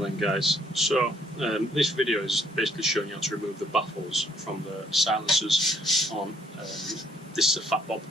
then guys, so this video is basically showing you how to remove the baffles from the silencers on this is a Fat Bob.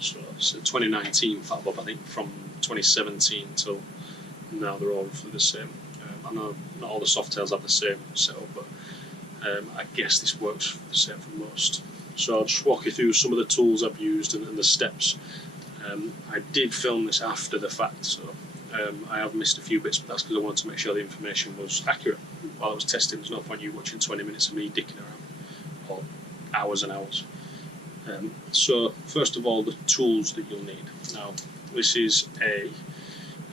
So it's a 2019 Fat Bob, I think from 2017 till now they're all roughly the same. I know not all the Softails have the same setup, but I guess this works the same for most. So I'll just walk you through some of the tools I've used and the steps. I did film this after the fact, so I have missed a few bits, but that's because I wanted to make sure the information was accurate while I was testing. There's no point you watching 20 minutes of me dicking around, or hours and hours. So first of all, the tools that you'll need. Now this is a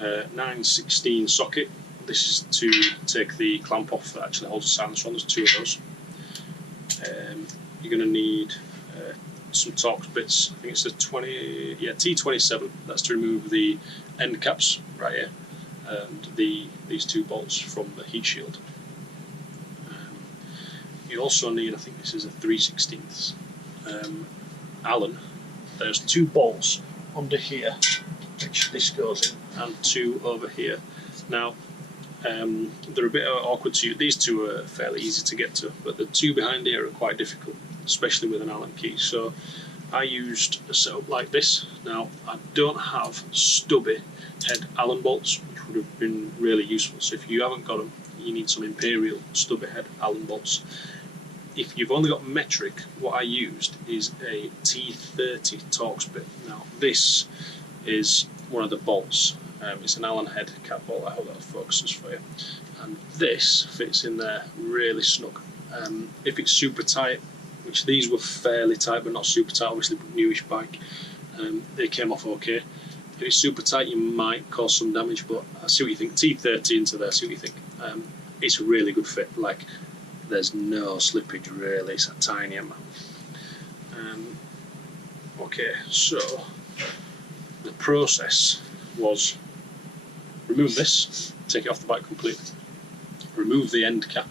9/16 socket. This is to take the clamp off that actually holds the silencer on. There's two of those. You're going to need some Torx bits. I think it's the T27. That's to remove the end caps right here, and these two bolts from the heat shield. You also need, I think this is a 3/16 Allen. There's two bolts under here, which this goes in, and two over here. Now they're a bit awkward to use. These two are fairly easy to get to, but the two behind here are quite difficult, especially with an Allen key. So I used a setup like this. Now I don't have stubby head Allen bolts, which would have been really useful. So if you haven't got them, you need some Imperial stubby head Allen bolts. If you've only got metric, what I used is a T30 Torx bit. Now this is one of the bolts. It's an Allen head cap bolt. I hope that focuses for you. And this fits in there really snug. If it's super tight, which these were fairly tight but not super tight, obviously newish bike, they came off okay. If it's super tight, you might cause some damage, but I see what you think. T30 into there, see what you think. It's a really good fit. Like, there's no slippage really. It's a tiny amount. Okay, so the process was remove this, take it off the bike completely, remove the end cap.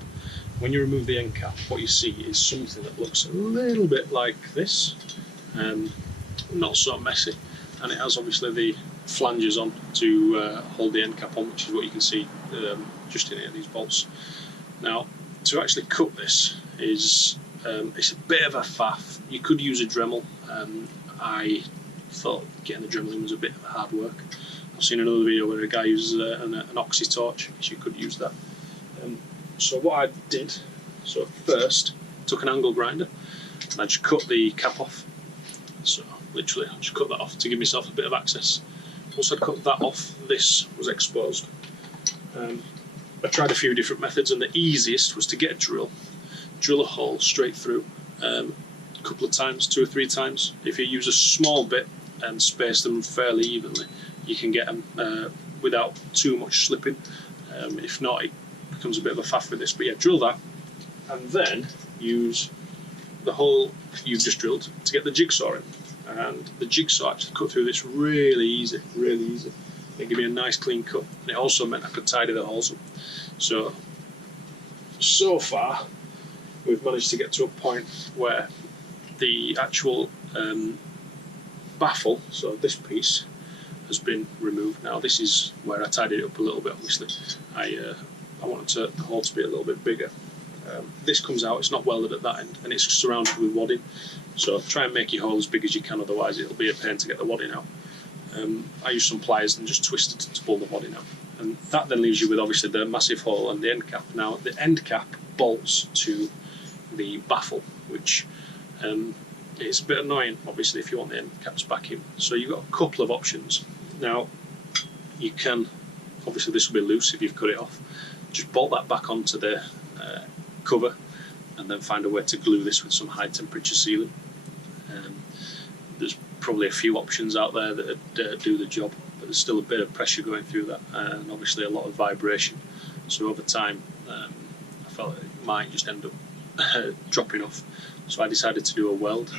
When you remove the end cap, what you see is something that looks a little bit like this, not so messy, and it has obviously the flanges on to hold the end cap on, which is what you can see just in here, these bolts. Now to actually cut this is it's a bit of a faff. You could use a Dremel. I thought getting the Dremel in was a bit of hard work. I've seen another video where a guy uses an oxy torch, so you could use that. So what I did, so first took an angle grinder and I just cut the cap off. So literally I just cut that off to give myself a bit of access. Once I cut that off, this was exposed. I tried a few different methods, and the easiest was to get a drill a hole straight through a couple of times, 2 or 3 times. If you use a small bit and space them fairly evenly, you can get them without too much slipping. If not, it becomes a bit of a faff with this. But yeah, drill that, and then use the hole you've just drilled to get the jigsaw in. And the jigsaw actually cut through this really easy, really easy. It gave me a nice clean cut, and it also meant I could tidy the holes up. So far, we've managed to get to a point where the actual baffle, so this piece, has been removed. Now this is where I tidied it up a little bit. Obviously I wanted the hole to be a little bit bigger. This comes out, it's not welded at that end, and it's surrounded with wadding, so try and make your hole as big as you can, otherwise it'll be a pain to get the wadding out. I used some pliers and just twisted to pull the wadding out, and that then leaves you with obviously the massive hole and the end cap. Now the end cap bolts to the baffle, which it's a bit annoying obviously if you want the end caps back in. So you've got a couple of options. Now you can, obviously this will be loose if you've cut it off, just bolt that back onto the cover, and then find a way to glue this with some high temperature sealant. There's probably a few options out there that do the job, but there's still a bit of pressure going through that, and obviously a lot of vibration. So over time I felt it might just end up dropping off, so I decided to do a weld.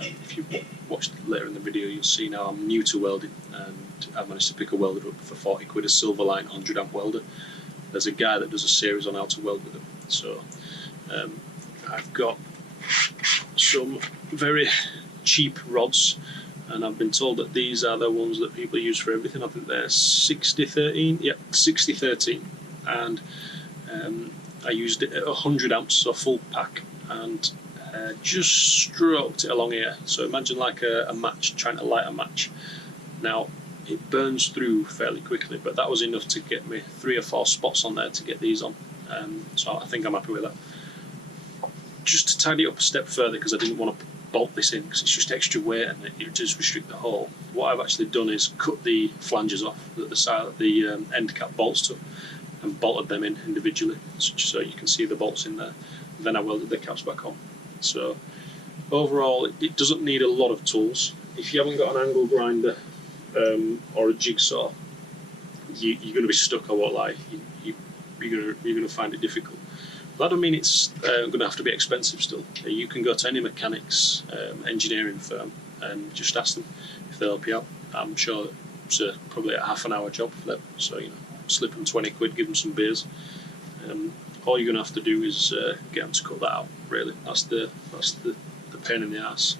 If you watched later in the video, you'll see now I'm new to welding, and I managed to pick a welder up for 40 quid, a Silverline 100 amp welder. There's a guy that does a series on how to weld with them. So I've got some very cheap rods, and I've been told that these are the ones that people use for everything. I think they're 60-13, yeah, 60-13, and I used it at 100 amps, so full pack, and just stroked it along here. So imagine like a match, trying to light a match. Now it burns through fairly quickly, but that was enough to get me 3 or 4 spots on there to get these on. So I think I'm happy with that. Just to tidy it up a step further, because I didn't want to bolt this in because it's just extra weight and it does restrict the hole. What I've actually done is cut the flanges off that the end cap bolts to, and bolted them in individually, so you can see the bolts in there. Then I welded the caps back on. So overall, it doesn't need a lot of tools. If you haven't got an angle grinder or a jigsaw, you're going to be stuck. I won't lie. You're going to find it difficult. That don't mean it's going to have to be expensive still. You can go to any mechanics, engineering firm and just ask them if they'll help you out. I'm sure it's probably a half-an-hour job for them. So, you know, slip them 20 quid, give them some beers. All you're going to have to do is get them to cut that out, really. That's the pain in the ass.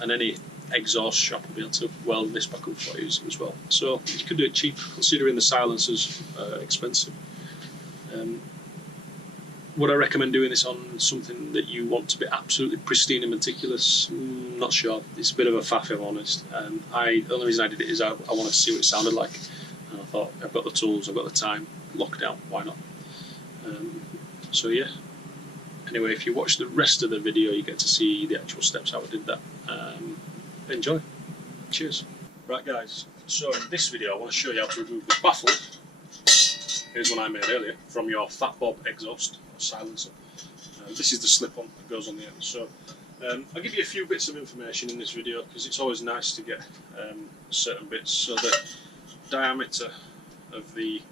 And any exhaust shop will be able to weld this back up for you as well. So you could do it cheap, considering the silencers expensive. Would I recommend doing this on something that you want to be absolutely pristine and meticulous? Not sure. It's a bit of a faff, if I'm honest. The only reason I did it is I wanted to see what it sounded like. And I thought, I've got the tools, I've got the time, lockdown, why not? So yeah. Anyway, if you watch the rest of the video, you get to see the actual steps how I did that. Enjoy. Cheers. Right guys, so in this video I want to show you how to remove the baffle. Here's one I made earlier from your Fat Bob exhaust or silencer. This is the slip-on that goes on the end. So I'll give you a few bits of information in this video because it's always nice to get certain bits. So the diameter of the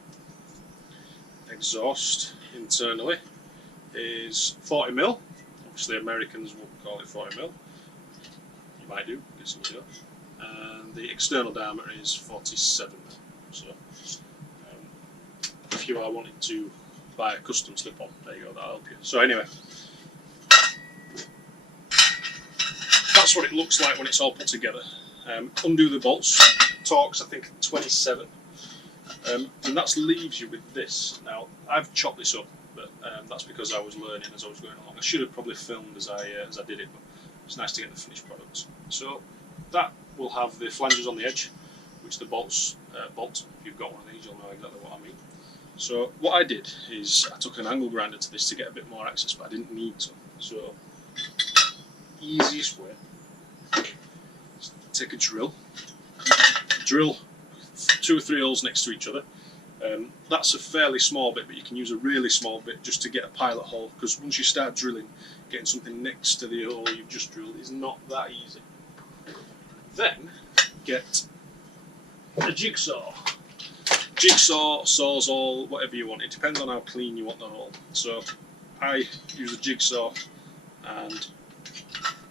exhaust internally is 40 mil. Obviously Americans will call it 40 mil. You might do, get some of and the external diameter is 47 mil. So if you are wanting to buy a custom slip-on, there you go, that'll help you. So anyway, that's what it looks like when it's all put together. Undo the bolts, Torx I think 27, and that leaves you with this. Now I've chopped this up, but that's because I was learning as I was going along. I should have probably filmed as I did it, but it's nice to get the finished products. So that will have the flanges on the edge, which the bolts bolt. If you've got one of these, you'll know exactly what I mean. So what I did is I took an angle grinder to this to get a bit more access, but I didn't need to. So easiest way, take a drill 2 or 3 holes next to each other. That's a fairly small bit, but you can use a really small bit just to get a pilot hole, because once you start drilling, getting something next to the hole you've just drilled is not that easy. Then get a jigsaw. Jigsaw, sawzall, whatever you want. It depends on how clean you want the hole. So I use a jigsaw and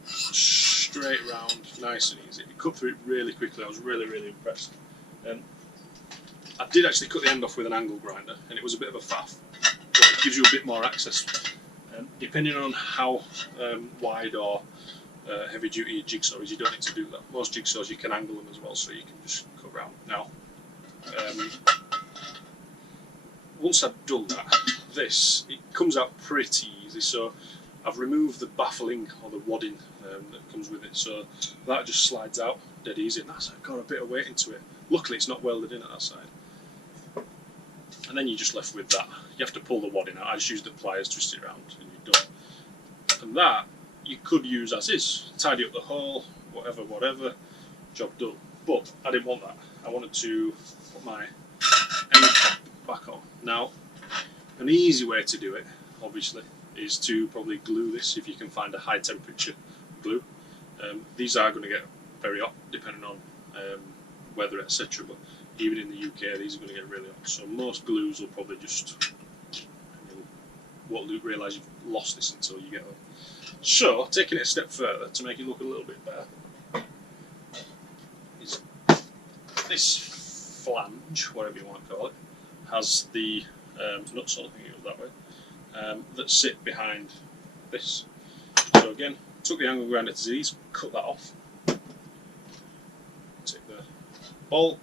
straight round, nice and easy. It cut through it really quickly. I was really impressed. I did actually cut the end off with an angle grinder, and it was a bit of a faff, but it gives you a bit more access. Depending on how wide or heavy duty your jigsaw is, you don't need to do that. Most jigsaws you can angle them as well, so you can just cut round. Now, once I've done that, it comes out pretty easy. So I've removed the baffling or the wadding that comes with it, so that just slides out dead easy, and that's got a bit of weight into it. Luckily it's not welded in at that side. And then you're just left with that. You have to pull the wadding out. I just use the pliers, twist it around, and you're done. And that you could use as is, tidy up the hole, whatever, job done. But I didn't want that. I wanted to put my end cap back on. Now, an easy way to do it, obviously, is to probably glue this if you can find a high temperature glue. These are going to get very hot depending on weather, etc. But even in the UK, these are going to get really hot. So most glues will probably just, you won't realise you've lost this until you get home. So, taking it a step further to make it look a little bit better, is this flange, whatever you want to call it, has the nuts on, I think it goes that way, that sit behind this. So again, took the angle grinder to these, cut that off, take the bolt,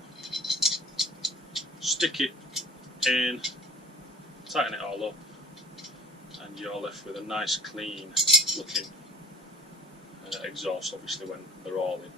stick it in tighten it all up, and you're left with a nice clean looking exhaust, obviously when they're all in.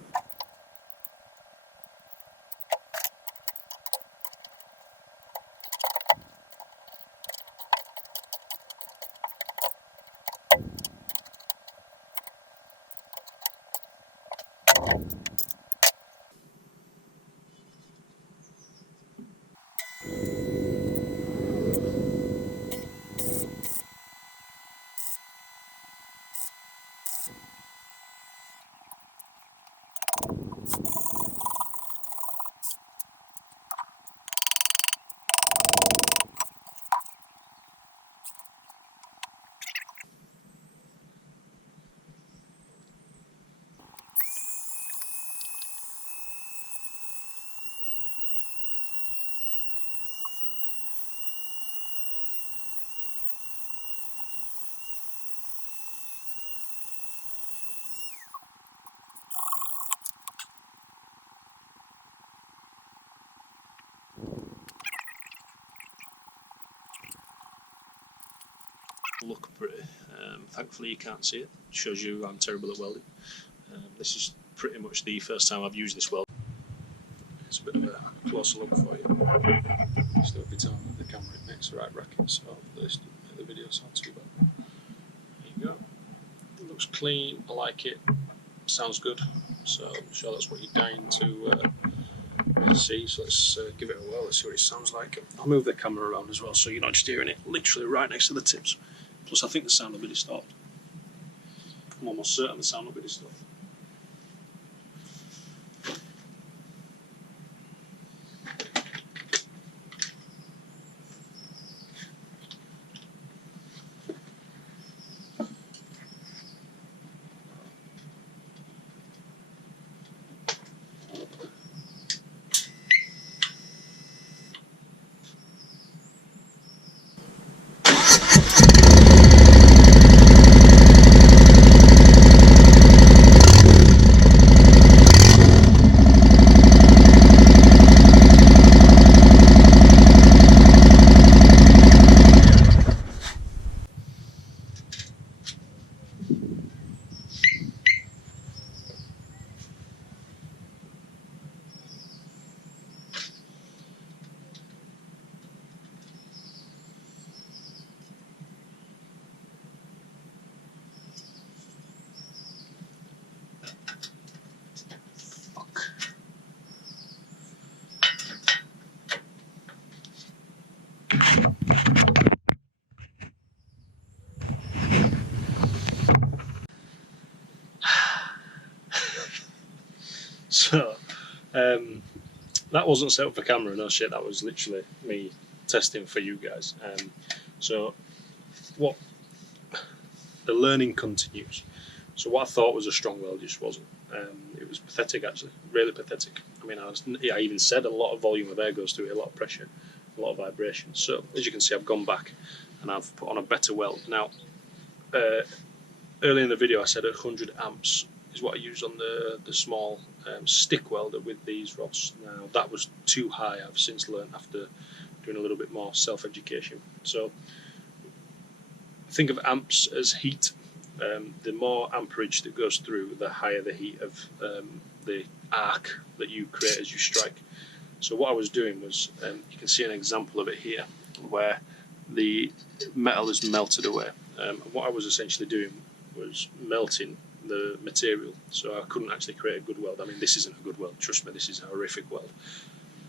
Look pretty. Thankfully you can't see it. Shows you I'm terrible at welding. This is pretty much the first time I've used this weld. It's a bit of a closer look for you. Still every time the camera makes the right bracket, so this the video sounds too bad. There you go. It looks clean. I like it. Sounds good. So I'm sure that's what you're dying to see. So let's give it a whirl. Let's see what it sounds like. I'll move the camera around as well, so you're not just hearing it literally right next to the tips. Plus, I think the sound will be distorted. I'm almost certain the sound will be distorted. So, that wasn't set up for camera, no shit, that was literally me testing for you guys. So, what the learning continues. So what I thought was a strong weld just wasn't. It was pathetic actually, really pathetic. I mean, I even said a lot of volume of air goes through it, a lot of pressure, a lot of vibration. So as you can see, I've gone back and I've put on a better weld. Now, earlier in the video I said 100 amps is what I used on the small stick welder with these rods. Now that was too high. I've since learned after doing a little bit more self-education. So think of amps as heat. The more amperage that goes through, the higher the heat of the arc that you create as you strike. So what I was doing was, you can see an example of it here, where the metal is melted away. And what I was essentially doing was melting the material, so I couldn't actually create a good weld. I mean, this isn't a good weld, trust me, this is a horrific weld,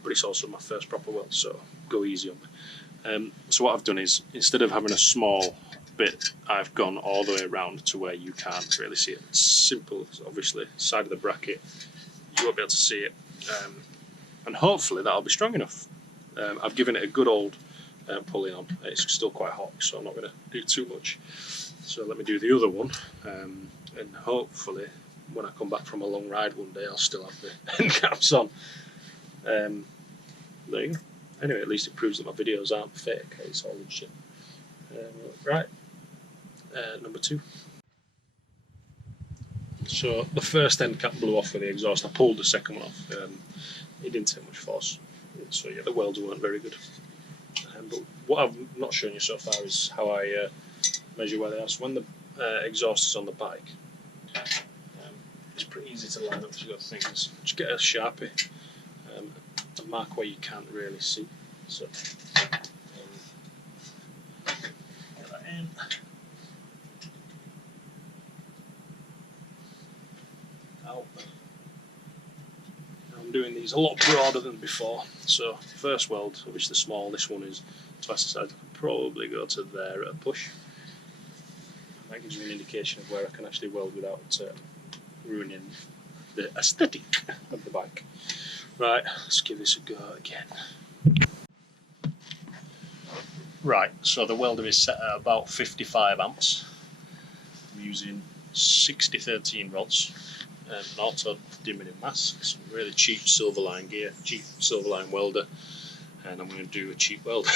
but it's also my first proper weld, so go easy on me. So what I've done is, instead of having a small bit, I've gone all the way around to where you can't really see it. It's simple, obviously, side of the bracket, you won't be able to see it, and hopefully that'll be strong enough. I've given it a good old pulling on. It's still quite hot, so I'm not going to do too much. So let me do the other one, and hopefully when I come back from a long ride one day I'll still have the end caps on. There you go. Anyway, at least it proves that my videos aren't fake, it's all legit. Right, number 2. So the first end cap blew off with the exhaust. I pulled the second one off. It didn't take much force, so yeah, the welds weren't very good. But what I've not shown you so far is how I measure where they are. So when the exhaust is on the bike, it's pretty easy to line up. If you've got things, just get a Sharpie and mark where you can't really see. So get that in. Out. I'm doing these a lot broader than before. So first weld, obviously small. This one is twice the size. I can probably go to there at a push. That gives me an indication of where I can actually weld without ruining the aesthetic of the bike. Right, let's give this a go again. Right, so the welder is set at about 55 amps. I'm using 6013 rods, an auto dimming mask, some really cheap Silverline gear, cheap Silverline welder, and I'm going to do a cheap weld.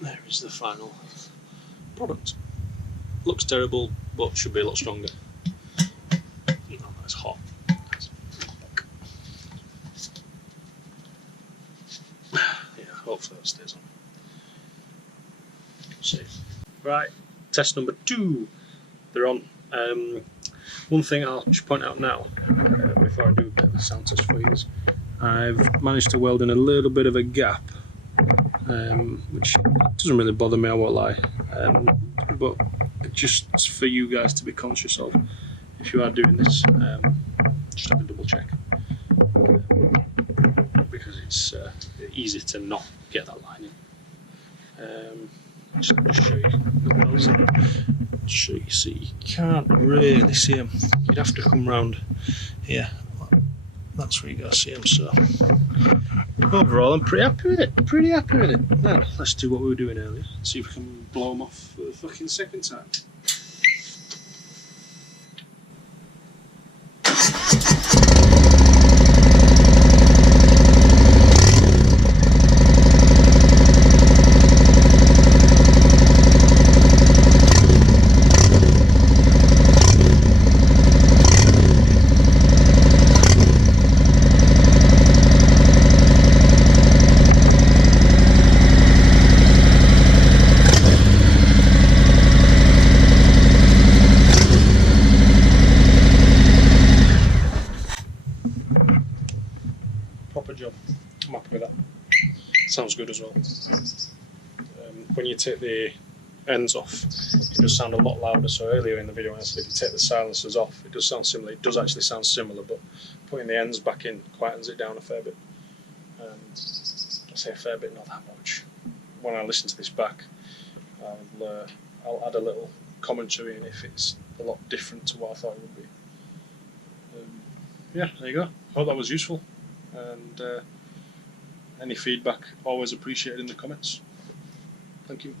There is the final product. Looks terrible, but should be a lot stronger. Oh, that's hot. Yeah, hopefully that stays on. See. Right, test number 2. They're on. One thing I'll just point out now, before I do a bit of a sound test for you, is I've managed to weld in a little bit of a gap, which doesn't really bother me, I won't lie, but just for you guys to be conscious of, if you are doing this, just have a double check, because it's easy to not get that line in. Just show you the welds. Just show you, see, you can't really see them. You'd have to come round here. That's where you gotta see them. So overall, I'm pretty happy with it. Now let's do what we were doing earlier. See if we can blow them off for the fucking second time. Proper job. I'm happy with that. Sounds good as well. When you take the ends off, it does sound a lot louder. So earlier in the video, I said if you take the silencers off, it does sound similar. It does actually sound similar, but putting the ends back in quietens it down a fair bit. I say a fair bit, not that much. When I listen to this back, I'll add a little commentary in if it's a lot different to what I thought it would be. Yeah, there you go. Hope that was useful. And any feedback always appreciated in the comments. Thank you.